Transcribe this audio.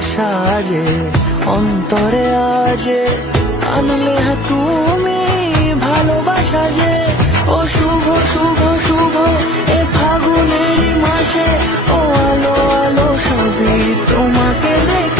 সাজে অন্তরে আজে আনলে তুমি ভালোবাসা যে। ও শুভ শুভ শুভ এ ফাগুনের মাসে, ও আলো আলো সবই তোমাকে দেখে